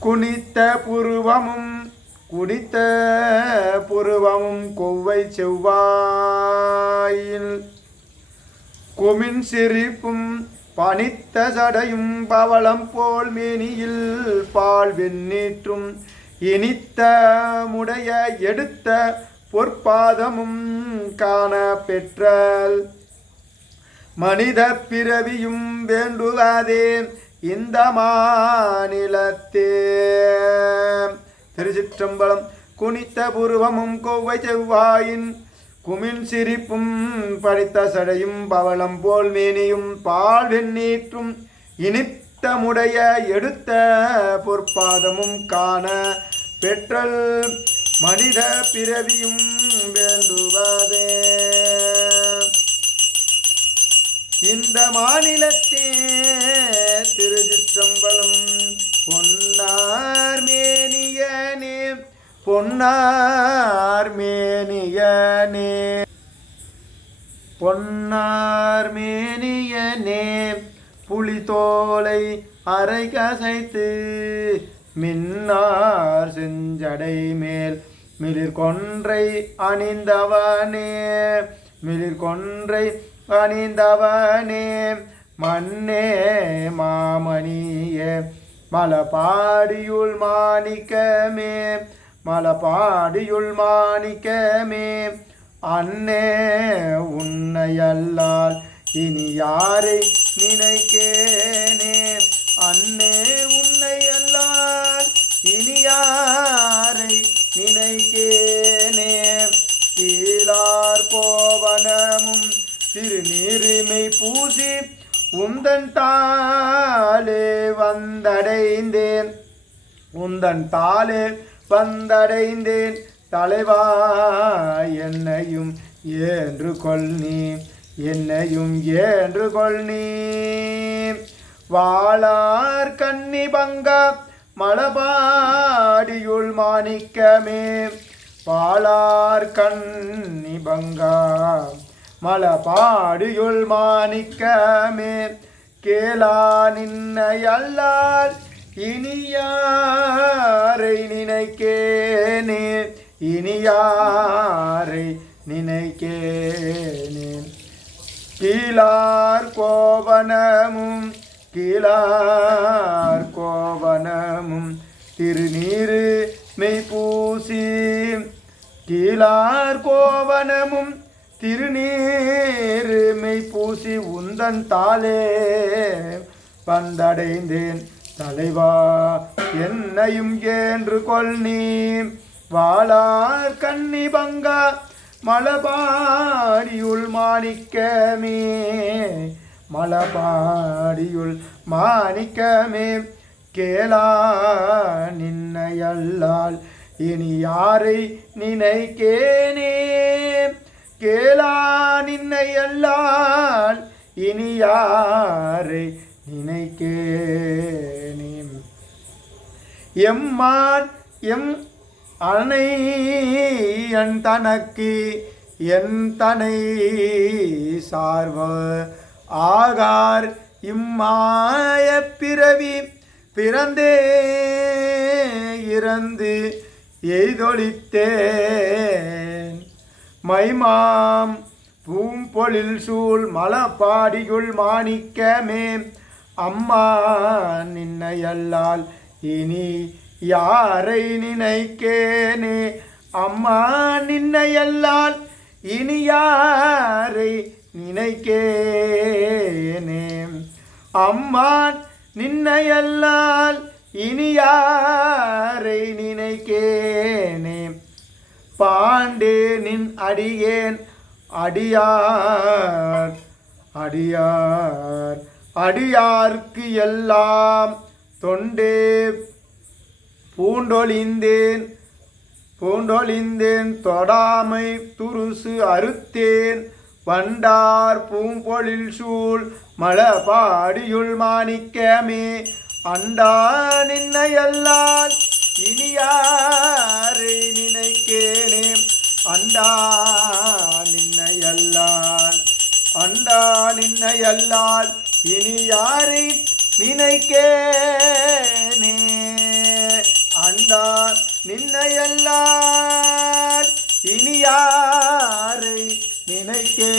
குனித்த புருவமும் குடித்த புருவமும் கொவ்வை செவ்வாயில் குமின் சிரிப்பும் பனித்த சடையும் பவளம் போல் மேனியில் பால் வெண்ணீற்றும் இனித்த முடைய எடுத்த பொற்பாதமும் காண பெற்றால் மனித பிறவியும் வேண்டுவதே இந்த மாநிலத்தே. திருச்சிற்றம்பலம். குனித்த புருவமும் கொவ்வை செவ்வாயின் குமின் சிரிப்பும் படித்த சடையும் பவளம் போல் மேனியும் பால் வெண்ணீற்றும் இனித்த முடைய எடுத்த பொற்பாதமும் காண பெற்றல் மனித பிறவியும் வேண்டுவதே இந்த மாநிலத்தே. திருச்சிற்றம்பலம். பொன்னார் மேனியனே பொன்னார் மேனியனே பொன்னார் மேனியனே புலித்தோலை அரை கசைத்து மின்னார் செஞ்சடை மேல் மிளிர் கொன்றை அணிந்தவனே மிளிர் கொன்றை அணிந்தவனே மன்னே மாமணியே மலபாடியுள் மாணிக்கமே மலபாடியுள் மாணிக்கமே அன்னே உன்னையல்லால் இனி யாரை நினைக்கேனே அன்னே உன்னையல்லால் இனி யாரை நினைக்கேனே கீழார் கோவனமும் திருநீருமை பூசி உந்தன் தாளே வந்தடைந்தேன் உந்தன் தாளே வந்தடைந்தேன் தலைவா என்னையும் ஏன்று கொள் நீ என்னையும் ஏன்று கொள் நீ. வாளார் கன்னி பங்கா மலபாடியுள் மாணிக்கமே வாளார் கன்னி பங்கா மலபாடியுள் மாணிக்கமே கேளா நின்னையல்லால் இனியாரை நினைக்கேனே இனியாரை நினைக்கேனே. கீழார் கோவனமும் கீழார் கோவனமும் திருநீரு மெய்பூசி கீழார் கோவனமும் திருநீரு மெய்பூசி உந்தன் தாளே வந்தடைந்தேன் தலைவா என்னையும் ஏன்று கொள் நீ. வாளார் கன்னி பங்கா மலபாடியுள் மாணிக்கமே மலபாடியுள் மாணிக்கமே கேளா நின்னையல்லால் இனி யாரை நினைக்கேனே கேளா நின்னையல்லால் இனி யாரை நினைக்கேனே. எம்மான் எம் அணை என் தனக்கு என் தனை சார்வ ஆகார் இம்மாய பிறவி பிறந்தே இறந்து எய்தொழித்தேன் மைமாம் பூம்பொழில் சூழ் மலபாடியுள் மாணிக்கமே அம்மா நின்னையல்லால் இனி யாரை நினைக்கேனே அம்மா நின்னையல்லால் இனி யாரை நினைக்கேனே அம்மா நின்னையல்லால் இனி யாரை நினைக்கேனே. பாண்டே நின் அடியேன் அடியார் அடியார் அடியார்க்கு எல்லாம் தொண்டே பூண்டொழிந்தேன் பூண்டொழிந்தேன் தொடாமை துருசு அறுத்தேன் வண்டார் பூம்பொழில் சூழ் மலபாடியுள் மாணிக்கமே அண்டா நின்னையல்லால் இனியாரை நினைக்கேனே அண்டா நின்னையல்லால் அண்டா நின்னை அல்லால் இனி யாரை நினைக்கேனே அண்டா நின்னை அல்லால் இனி யாரை நினைக்கே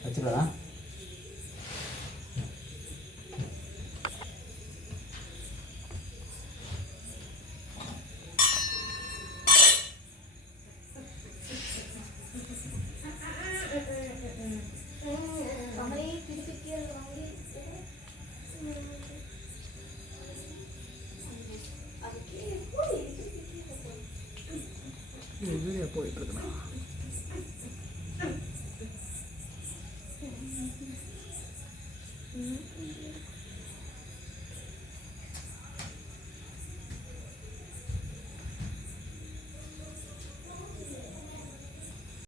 வச்சுக்கலாம். வீடியோ போயிட்டு இருக்குண்ணா.